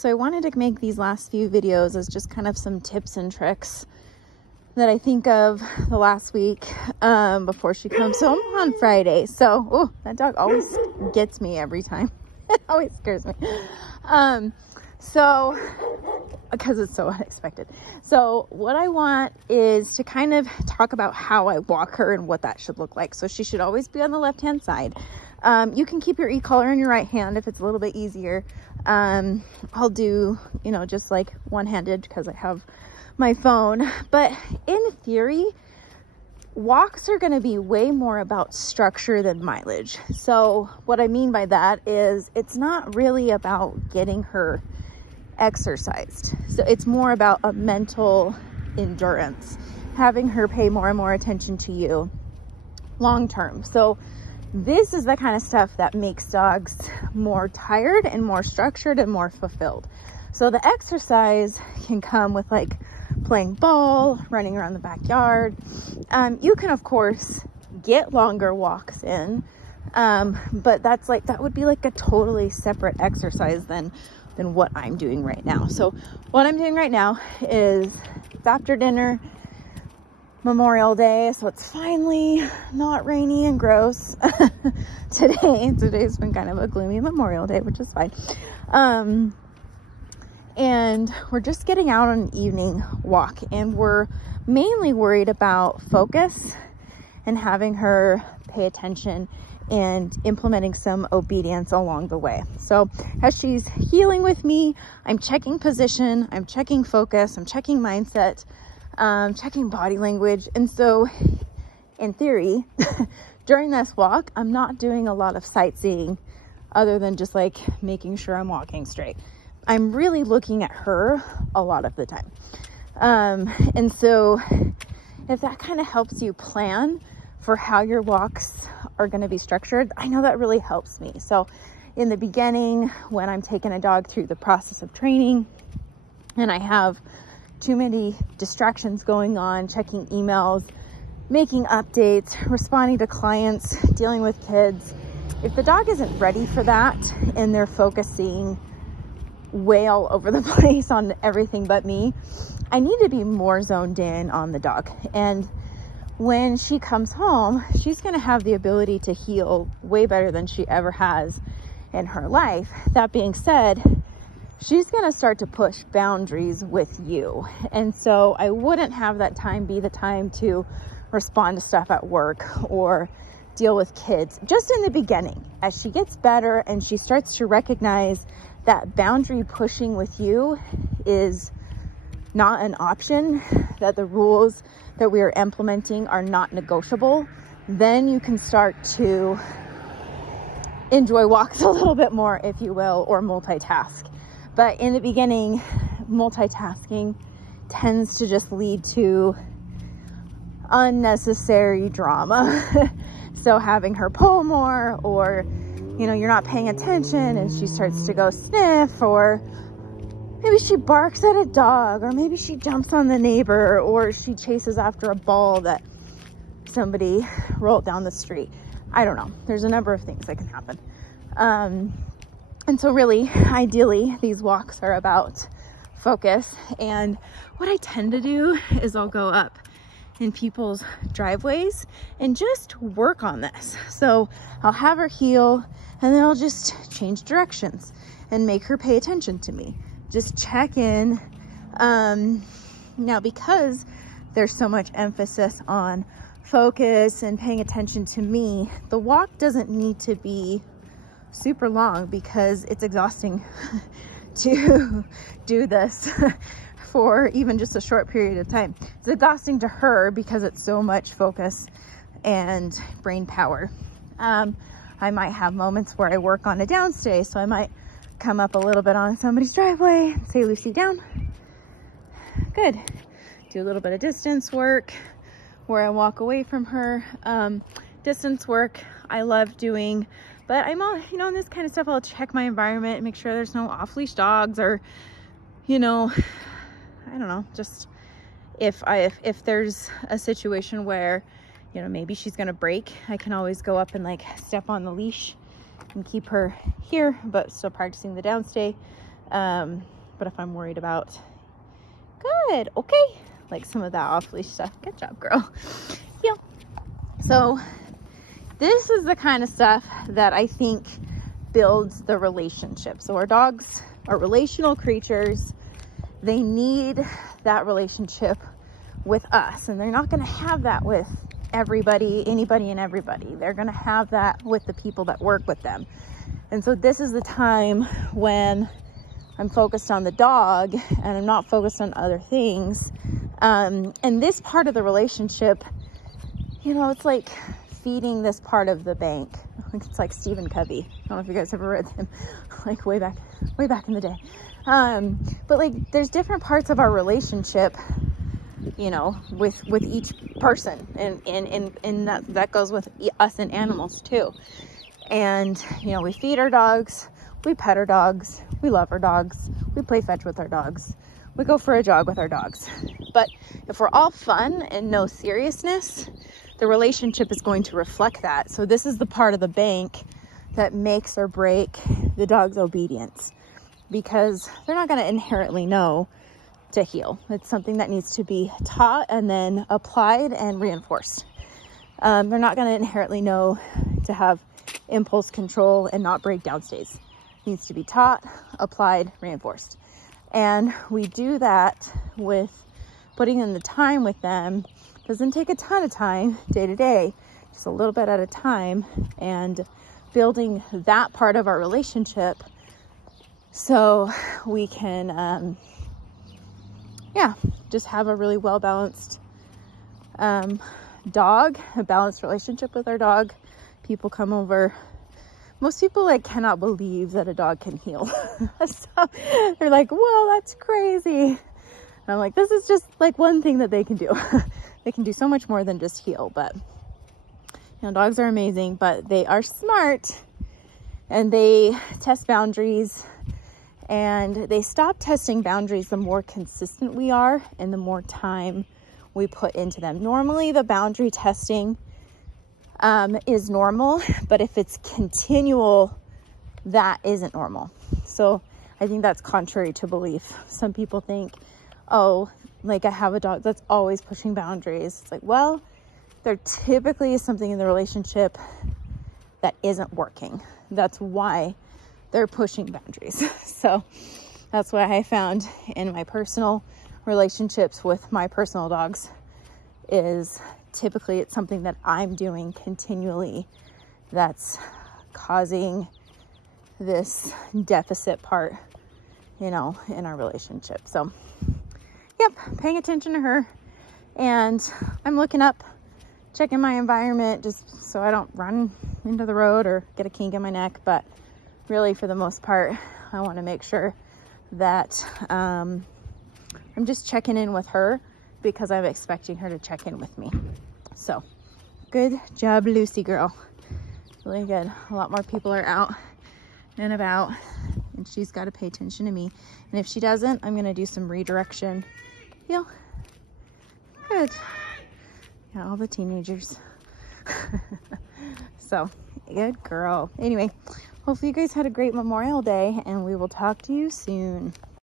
So I wanted to make these last few videos as just kind of some tips and tricks that I think of the last week before she comes home on Friday. So, oh, that dog always gets me every time. It always scares me. So, because it's so unexpected. So what I want is to kind of talk about how I walk her and what that should look like. So she should always be on the left-hand side. You can keep your e-collar in your right hand if it's a little bit easier. I'll do, you know, just like one-handed because I have my phone. But in theory, walks are going to be way more about structure than mileage. So what I mean by that is it's not really about getting her exercised. So it's more about a mental endurance, having her pay more and more attention to you long term. So this is the kind of stuff that makes dogs more tired and more structured and more fulfilled. So the exercise can come with like playing ball, running around the backyard. You can of course get longer walks in, but that would be like a totally separate exercise than what I'm doing right now. So what I'm doing right now is it's after dinner, Memorial Day, so it's finally not rainy and gross today's been kind of a gloomy Memorial Day, which is fine. And we're just getting out on an evening walk, and we're mainly worried about focus and having her pay attention and implementing some obedience along the way. So as she's healing with me, I'm checking position, I'm checking focus, I'm checking mindset, checking body language. And so in theory, during this walk, I'm not doing a lot of sightseeing other than just like making sure I'm walking straight. I'm really looking at her a lot of the time. And so if that kind of helps you plan for how your walks are going to be structured, I know that really helps me. So in the beginning, when I'm taking a dog through the process of training and I have too many distractions going on, checking emails, making updates, responding to clients, dealing with kids, if the dog isn't ready for that and they're focusing way all over the place on everything but me, I need to be more zoned in on the dog. And when she comes home, she's going to have the ability to heal way better than she ever has in her life. That being said, she's going to start to push boundaries with you. And so I wouldn't have that time be the time to respond to stuff at work or deal with kids. Just in the beginning, as she gets better and she starts to recognize that boundary pushing with you is not an option, that the rules that we are implementing are not negotiable, then you can start to enjoy walks a little bit more, if you will, or multitask. But in the beginning, multitasking tends to just lead to unnecessary drama. So having her pull more, or, you know, you're not paying attention and she starts to go sniff, or maybe she barks at a dog, or maybe she jumps on the neighbor, or she chases after a ball that somebody rolled down the street. I don't know. There's a number of things that can happen. And so really, ideally, these walks are about focus. And what I tend to do is I'll go up in people's driveways and just work on this. So I'll have her heel, and then I'll just change directions and make her pay attention to me. Just check in. Now, because there's so much emphasis on focus and paying attention to me, the walk doesn't need to be super long because it's exhausting to do this for even just a short period of time. It's exhausting to her because it's so much focus and brain power. I might have moments where I work on a downstay, so I might come up a little bit on somebody's driveway and say, Lucy, down. Good. Do a little bit of distance work where I walk away from her. Distance work I love doing, but I'm all, you know, in this kind of stuff, I'll check my environment and make sure there's no off-leash dogs, or, you know, I don't know, just if there's a situation where, you know, maybe she's gonna break, I can always go up and like step on the leash and keep her here, but still practicing the downstay. But if I'm worried about, good, okay, like some of that off-leash stuff, good job, girl. Yeah. So this is the kind of stuff that I think builds the relationship. So our dogs are relational creatures. They need that relationship with us, and they're not going to have that with everybody, anybody and everybody. They're going to have that with the people that work with them. And so this is the time when I'm focused on the dog and I'm not focused on other things. And this part of the relationship, you know, it's like feeding this part of the bank. I think it's like Stephen Covey. I don't know if you guys ever read him, like way back in the day. But like there's different parts of our relationship, you know, with each person, and that goes with us and animals too. And, you know, we feed our dogs, we pet our dogs, we love our dogs, we play fetch with our dogs, we go for a jog with our dogs. But if we're all fun and no seriousness, the relationship is going to reflect that. So this is the part of the bank that makes or break the dog's obedience, because they're not going to inherently know to heel. It's something that needs to be taught and then applied and reinforced. They're not going to inherently know to have impulse control and not break down stays. It needs to be taught, applied, reinforced. And we do that with putting in the time with them. Doesn't take a ton of time day to day, just a little bit at a time, and building that part of our relationship so we can just have a really well-balanced dog, a balanced relationship with our dog. People come over, most people like cannot believe that a dog can heel. So they're like, well, that's crazy. And I'm like, this is just like one thing that they can do. They can do so much more than just heel. But you know, dogs are amazing, but they are smart and they test boundaries, and they stop testing boundaries the more consistent we are and the more time we put into them. Normally the boundary testing is normal, but if it's continual, that isn't normal. So I think that's contrary to belief. Some people think, oh, like I have a dog that's always pushing boundaries. It's like, well, there typically is something in the relationship that isn't working. That's why they're pushing boundaries. So that's what I found in my personal relationships with my personal dogs is typically it's something that I'm doing continually that's causing this deficit part, you know, in our relationship. So yep, paying attention to her, and I'm looking up, checking my environment just so I don't run into the road or get a kink in my neck. But really, for the most part, I want to make sure that I'm just checking in with her because I'm expecting her to check in with me. So good job, Lucy girl. Really good. A lot more people are out and about, and she's got to pay attention to me. And if she doesn't, I'm going to do some redirection. Yeah. Good. Yeah, all the teenagers. So good girl. Anyway, hopefully you guys had a great Memorial Day, and we will talk to you soon.